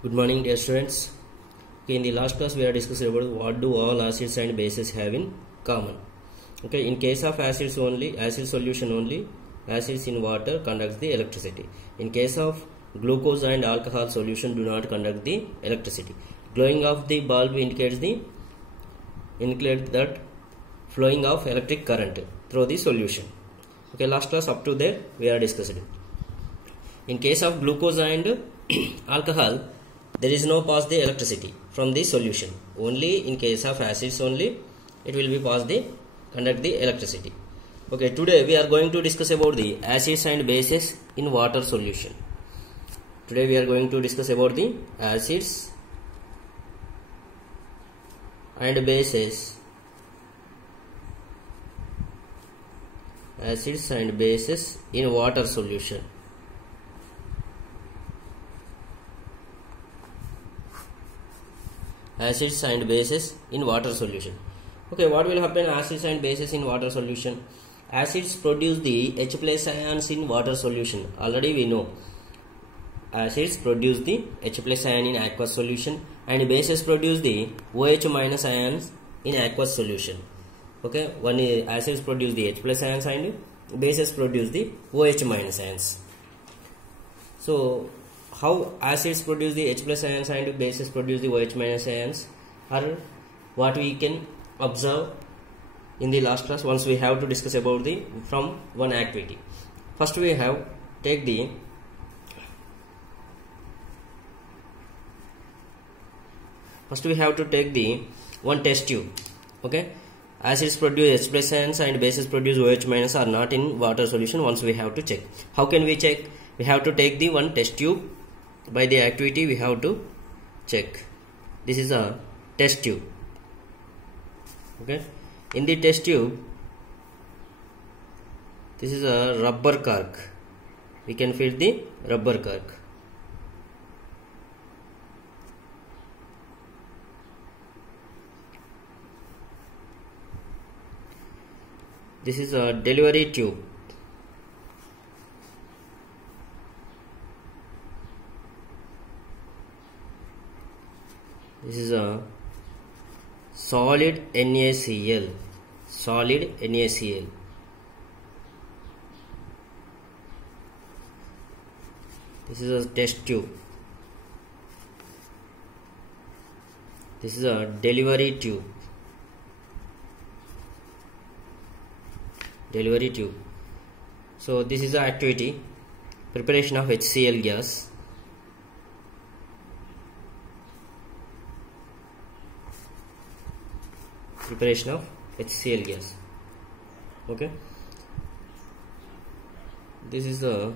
Good morning, dear students. Okay, in the last class we are discussing about what do all acids and bases have in common. Okay, in case of acids only, acid solution only, acids in water conducts the electricity. In case of glucose and alcohol solution do not conduct the electricity. Glowing of the bulb indicates that flowing of electric current through the solution. Okay, last class up to there we are discussing. In case of glucose and alcohol, there is no pass the electricity from the solution. Only in case of acids only it will be conduct the electricity. Okay, today we are going to discuss about the acids and bases in water solution. Today we are going to discuss about the acids and bases. Acids and bases in water solution. Acids and bases in water solution. Okay, what will happen acids and bases in water solution? Acids produce the H plus ions in water solution. Already we know acids produce the H plus ion in aqueous solution and bases produce the OH minus ions in aqueous solution. Okay, one is acids produce the H plus ions and bases produce the OH minus ions. So how acids produce the H plus ions and bases produce the OH minus ions are what we can observe in the last class. Once we have to discuss about the from one activity. First we have take the one test tube. Okay, acids produce H plus ions and bases produce OH minus are not in water solution. Once we have to check. How can we check? We have to take the one test tube. By the activity we have to check. This is a test tube. Okay, in the test tube this is a rubber cork. We can fit the rubber cork. This is a delivery tube. This is a solid NaCl. Solid NaCl. This is a test tube. This is a delivery tube. Delivery tube. So this is the activity, preparation of HCl gas. Preparation of HCl gas. Okay, this is a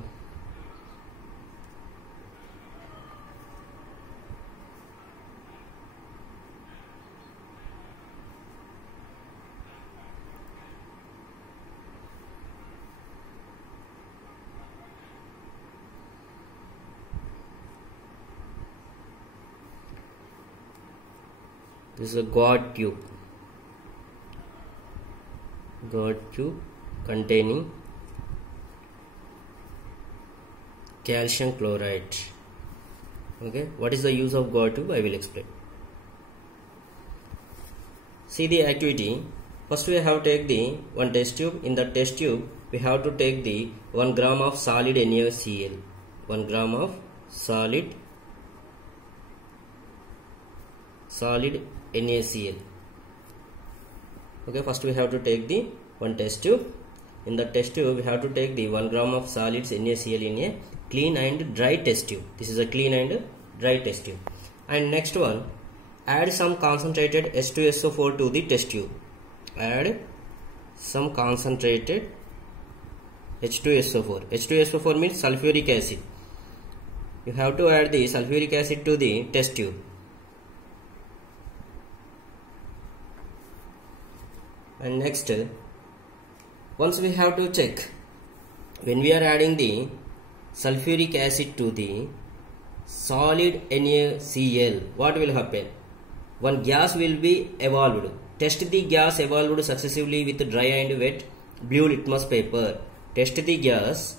gourd tube. Gourd tube containing calcium chloride. Okay, what is the use of gourd tube? I will explain. See the activity. First we have to take the one test tube. In the test tube we have to take the 1 gram of solid NaCl. 1 gram of solid NaCl. Okay, first we have to take the one test tube. In the test tube we have to take the 1 gram of solids NaCl in a clean and dry test tube. This is a clean and dry test tube. And next one, add some concentrated H2SO4 to the test tube. Add some concentrated H2SO4. H2SO4 means sulfuric acid. You have to add the sulfuric acid to the test tube. And next, once we have to check, when we are adding the sulfuric acid to the solid NaCl, what will happen? One gas will be evolved. Test the gas evolved successively with dry and wet blue litmus paper. Test the gas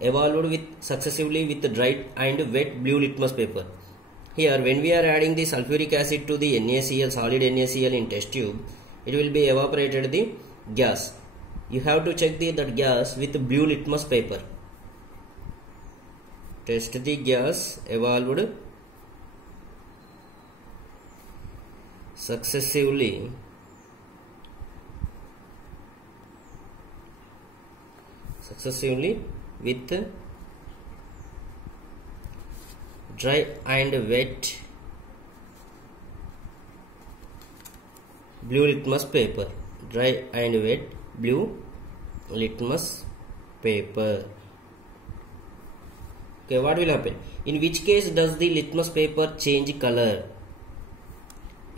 evolved with successively with dry and wet blue litmus paper. Here when we are adding the sulfuric acid to the NaCl, solid NaCl in test tube, it will be evaporated the gas. You have to check that gas with blue litmus paper. Test the gas evolved successively with dry and wet blue litmus paper. Dry and wet blue litmus paper. Okay, what will happen? In which case does the litmus paper change color?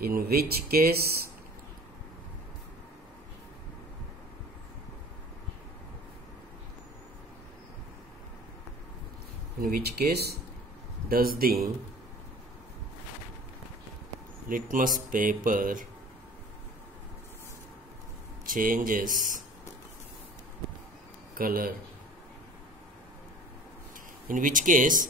In which case does the litmus paper changes color? In which case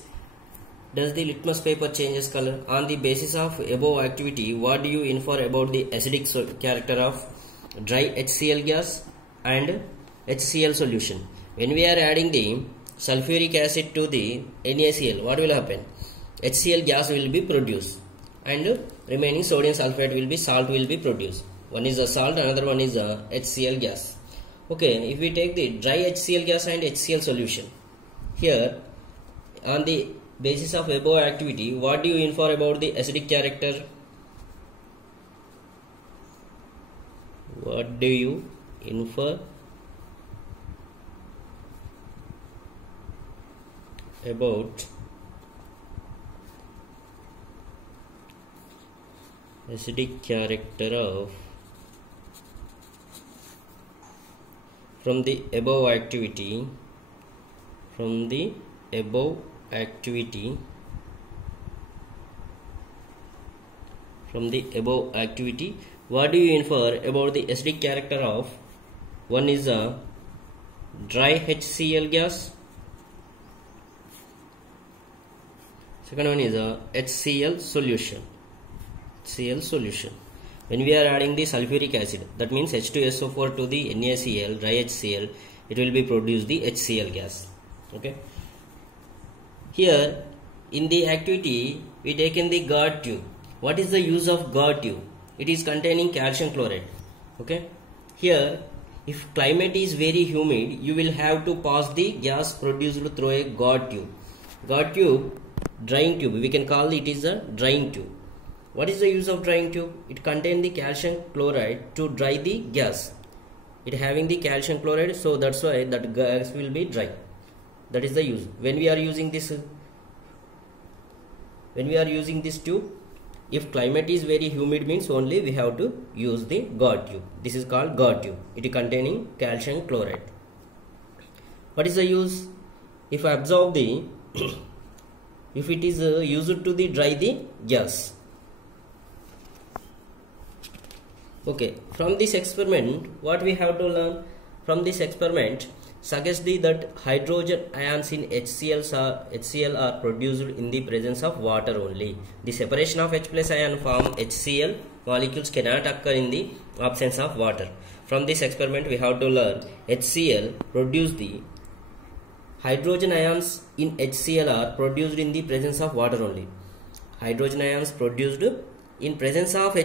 does the litmus paper changes color? On the basis of above activity, what do you infer about the acidic character of dry HCl gas and HCl solution? When we are adding the sulfuric acid to the NaCl, what will happen? HCl gas will be produced and remaining sodium sulfate salt will be produced. One is a salt, another one is a HCl gas. Okay, if we take the dry HCl gas and HCl solution, here on the basis of above activity, what do you infer about the acidic character? What do you infer about acidic character of from the above activity what do you infer about the acidic character of? One is a dry HCl gas, second one is a HCl solution. When we are adding the sulfuric acid, that means H2SO4 to the NaCl, dry HCl, it will be produced the HCl gas. Okay. Here in the activity we taken the guard tube. What is the use of guard tube? It is containing calcium chloride. Okay. Here if climate is very humid, you will have to pass the gas produced through a guard tube. Guard tube, drying tube, we can call it is a drying tube. What is the use of drying tube? It contains the calcium chloride to dry the gas. It having the calcium chloride, so that's why that gas will be dry. That is the use. When we are using this tube, if climate is very humid, means only we have to use the guard tube. This is called guard tube. It is containing calcium chloride. What is the use? If I absorb the if it is used to the dry the gas. Okay, from this experiment, what we have to learn from this experiment? Suggests that hydrogen ions in HCl are produced in the presence of water only. The separation of H plus ion form HCl molecules cannot occur in the absence of water. From this experiment, we have to learn HCl produce the hydrogen ions in HCl are produced in the presence of water only. Hydrogen ions produced in presence of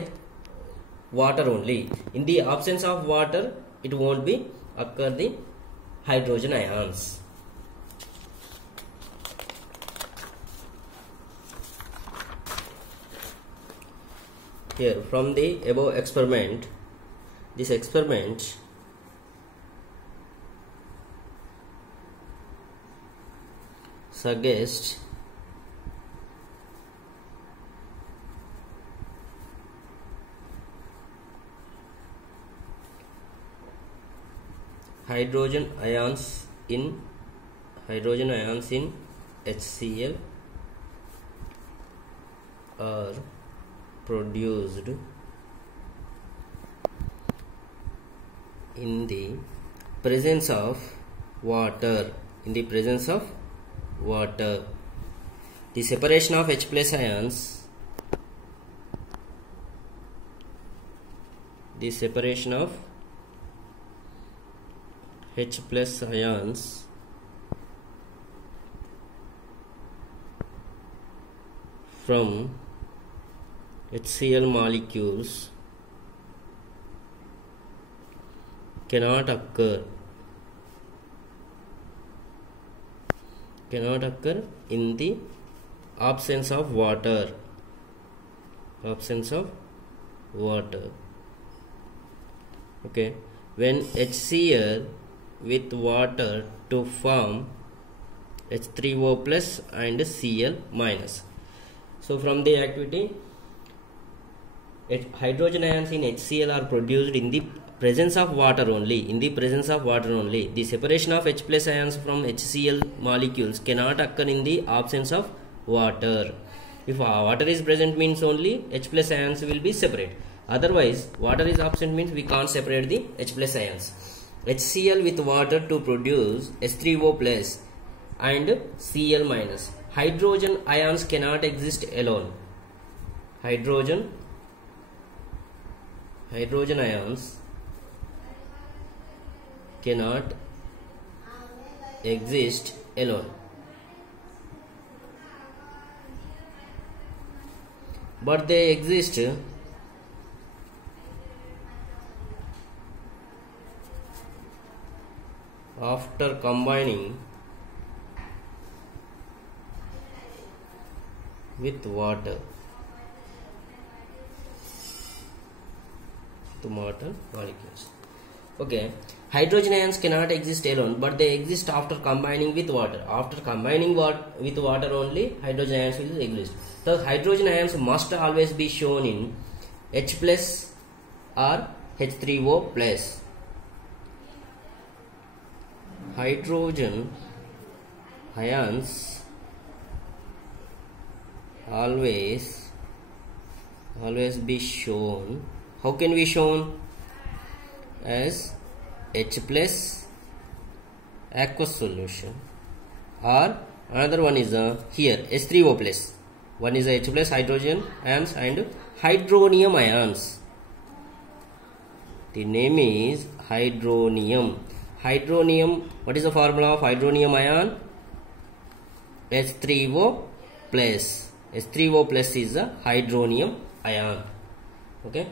water only. In the absence of water, it won't be occur the hydrogen ions. Here from the above experiment, this experiment suggests hydrogen ions in HCl are produced in the presence of water. the separation of H plus ions, the separation of H plus ions from HCl molecules cannot occur in the absence of water. Okay, when HCl with water to form H3O plus and Cl minus. So from the activity, hydrogen ions in HCl are produced in the presence of water only. The separation of H plus ions from HCl molecules cannot occur in the absence of water. If water is present means only H plus ions will be separate. Otherwise, water is absent means we can't separate the H plus ions. HCl with water to produce H3O plus and Cl minus. Hydrogen ions cannot exist alone. Hydrogen ions cannot exist alone, but they exist after combining with water molecules. Okay, hydrogen ions cannot exist alone, but they exist after combining with water. After combining with water only, hydrogen ions will exist. Thus, hydrogen ions must always be shown in H plus or H3O plus. Hydrogen ions always be shown. How can we shown? As H plus aqueous solution, or another one is here H3O plus. One is H plus hydrogen ions and hydronium ions. The name is hydronium. What is the formula of hydronium ion? H3O plus. H3O plus is a hydronium ion. Okay.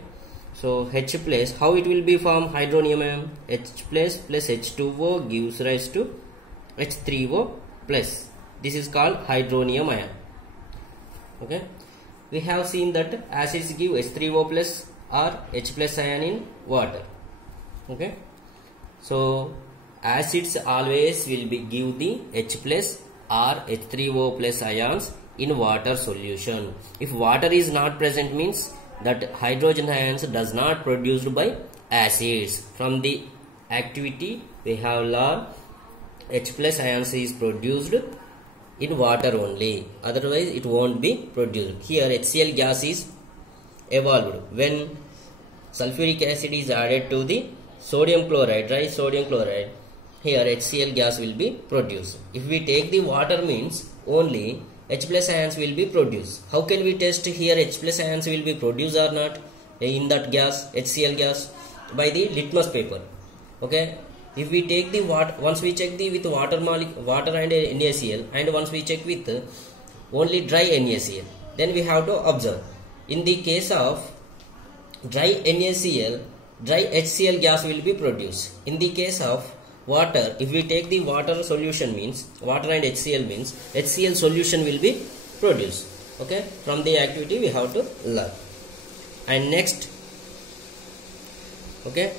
So H plus, how it will be formed? Hydronium ion. H plus H2O gives rise to H3O plus. This is called hydronium ion. Okay. We have seen that acids give H3O plus or H plus ion in water. Okay. So acids always will be give the H plus or H3O plus ions in water solution. If water is not present means that hydrogen ions does not produced by acids. From the activity we have learned H plus ions is produced in water only, otherwise it won't be produced. Here HCl gas is evolved when sulfuric acid is added to the sodium chloride, dry sodium chloride. Here HCl gas will be produced. If we take the water means only H plus ions will be produced. How can we test here H plus ions will be produced or not in that gas, HCl gas? By the litmus paper. Okay. If we take the water, once we check the with water and NaCl, and once we check with only dry NaCl, then we have to observe. In the case of dry NaCl, dry HCl gas will be produced. In the case of water, if we take the water solution means water and HCl means HCl solution will be produced. Okay, from the activity we have to learn. And next, okay,